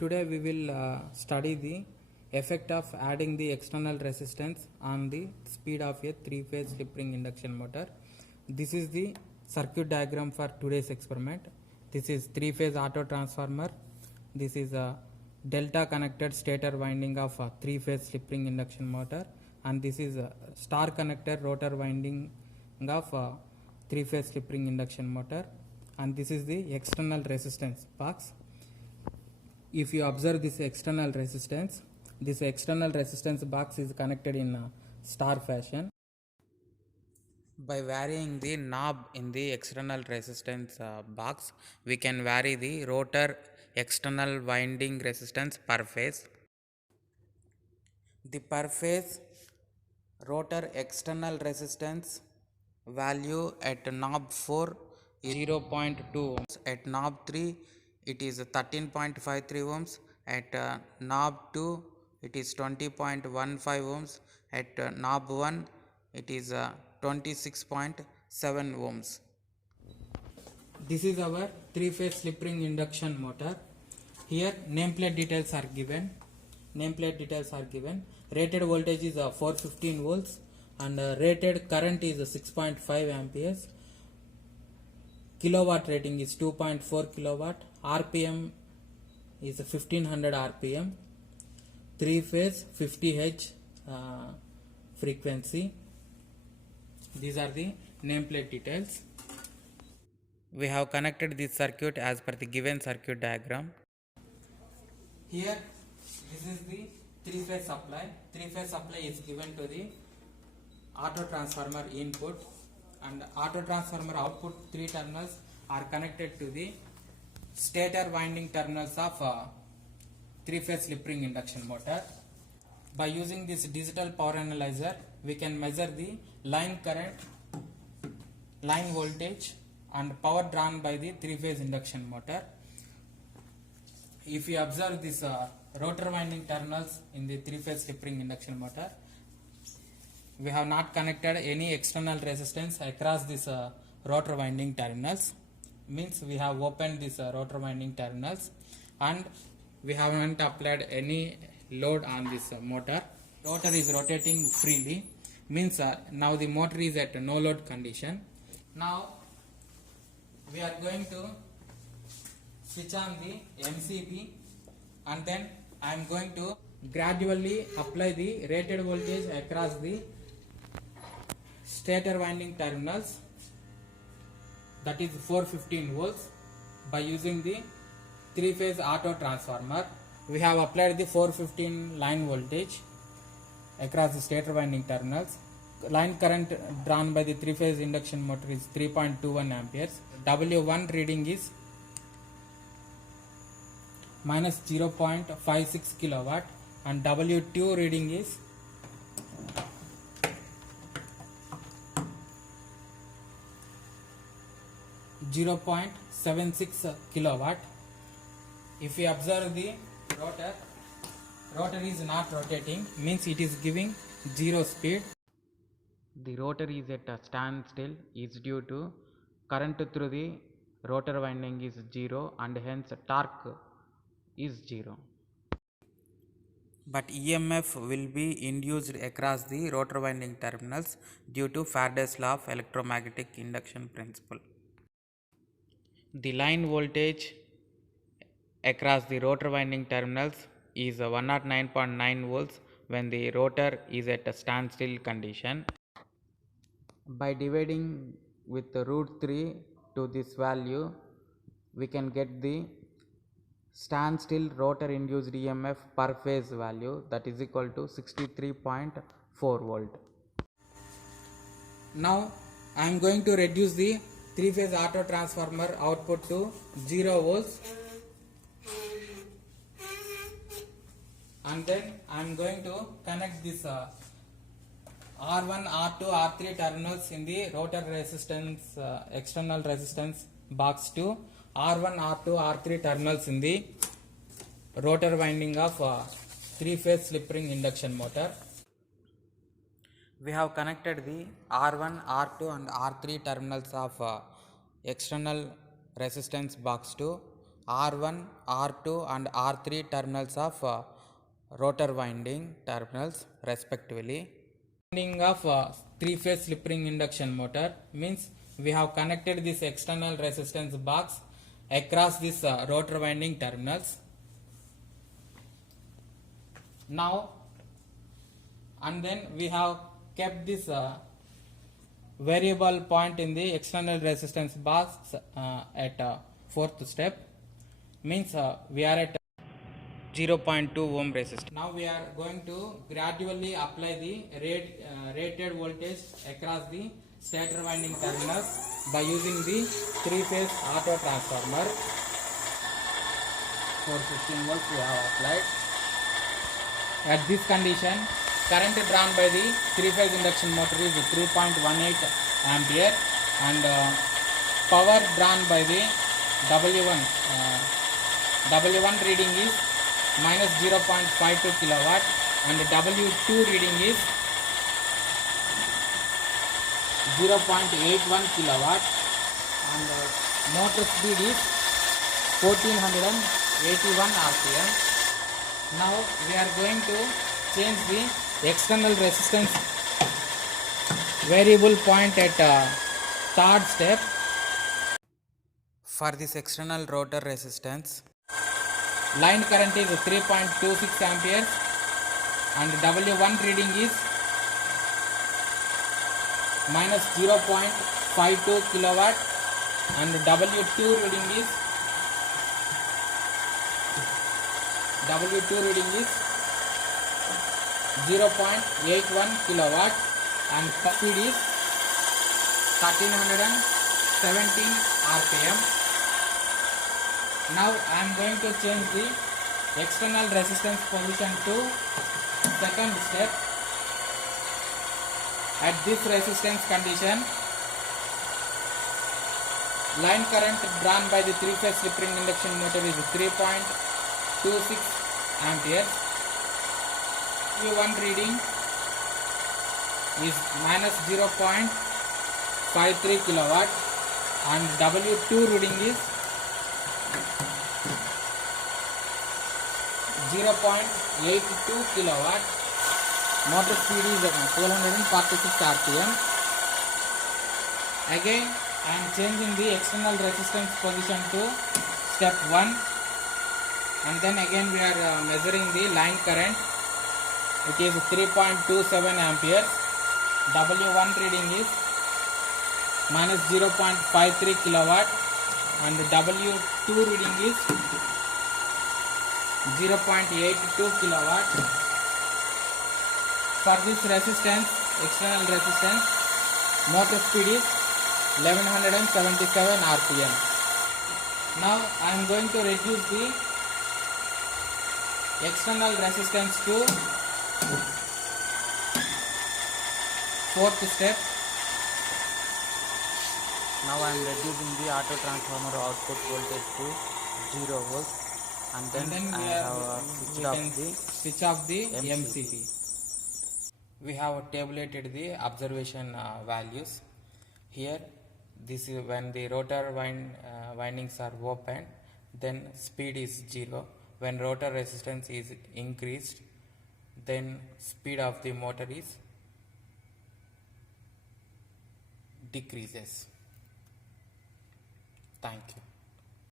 Today we will study the effect of adding the external resistance on the speed of a three-phase slip ring induction motor. This is the circuit diagram for today's experiment. This is three-phase auto transformer. This is a delta connected stator winding of a three-phase slip ring induction motor, and this is a star connected rotor winding of a three-phase slip ring induction motor, and this is the external resistance box. If you observe this external resistance box is connected in a star fashion. By varying the knob in the external resistance box, we can vary the rotor external winding resistance per phase. The per phase rotor external resistance value at knob 4 is 0.2 ohms, at knob 3 it is 13.53 ohms, at knob 2 it is 20.15 ohms, at knob 1 it is 26.7 ohms. This is our three-phase slip ring induction motor. Here nameplate details are given. Rated voltage is 415 volts and rated current is 6.5 amperes. Kilowatt rating is 2.4 kilowatt. RPM is 1500 RPM. 3-phase 50 Hz frequency. These are the nameplate details. We have connected this circuit as per the given circuit diagram. Here, this is the three-phase supply. Three-phase supply is given to the auto transformer input, and auto transformer output 3 terminals are connected to the stator winding terminals of three-phase slip ring induction motor. By using this digital power analyzer, we can measure the line current, line voltage and power drawn by the three-phase induction motor. If you observe this rotor winding terminals in the three-phase slip ring induction motor, we have not connected any external resistance across this rotor winding terminals. Means we have opened this rotor winding terminals and we haven't applied any load on this motor. Rotor is rotating freely, means now the motor is at no load condition. Now we are going to switch on the MCB, and then I am going to gradually apply the rated voltage across the stator winding terminals, that is 415 volts. By using the three-phase auto transformer, we have applied the 415 line voltage across the stator winding terminals. Line current drawn by the three-phase induction motor is 3.21 amperes. W1 reading is minus 0.56 kilowatt and W2 reading is .76 kilowatt. If we observe the rotor is not rotating, means it is giving zero speed. The rotor is at a standstill is due to current through the rotor winding is 0 and hence torque is 0. But EMF will be induced across the rotor winding terminals due to Faraday's law of electromagnetic induction principle. The line voltage across the rotor winding terminals is 109.9 volts when the rotor is at a standstill condition. By dividing with root 3 to this value, we can get the standstill rotor induced EMF per phase value, that is equal to 63.4 volt. Now I am going to reduce the three-phase auto transformer output to 0 volts, and then I am going to connect this R1, R2, R3 terminals in the rotor resistance external resistance box to R1, R2, R3 terminals in the rotor winding of three-phase slip ring induction motor. We have connected the R1, R2 and R3 terminals of external resistance box to R1, R2 and R3 terminals of rotor winding terminals respectively. Winding of 3-phase slip ring induction motor means we have connected this external resistance box across this rotor winding terminals. Now and then we have kept this variable point in the external resistance box at fourth step, means we are at 0.2 ohm resistance. Now we are going to gradually apply the rated voltage across the stator winding terminals by using the 3-phase auto transformer. 415 volts we have applied. At this condition, current drawn by the 3-phase induction motor is 3.18 ampere and power drawn by the W1 reading is minus 0.52 kilowatt and W2 reading is 0.81 kilowatt and motor speed is 1481 rpm. Now we are going to change the external resistance variable point at third step. For this external rotor resistance, line current is 3.26 amperes and W1 reading is minus 0.52 kilowatt and W2 reading is 0.81 kilowatt and speed is 1317 rpm. Now I am going to change the external resistance position to second step. At this resistance condition, line current drawn by the 3-phase slip ring induction motor is 3.26 amperes. W1 reading is minus 0.53 kilowatt and W2 reading is 0.82 kilowatt. Motor speed is 1246 rpm. Again I am changing the external resistance position to step 1 and then again we are measuring the line current. It is 3.27 amperes. W1 reading is minus 0.53 kilowatt and W2 reading is 0.82 kilowatt. For this resistance, external resistance, motor speed is 1177 rpm. Now I am going to reduce the external resistance to fourth step. Now I am reducing the auto transformer output voltage to 0 volts and then I have switch off the MCB. We have tabulated the observation values. Here this is when the rotor windings are open, then speed is 0. When rotor resistance is increased, then speed of the motor is decreases. Thank you.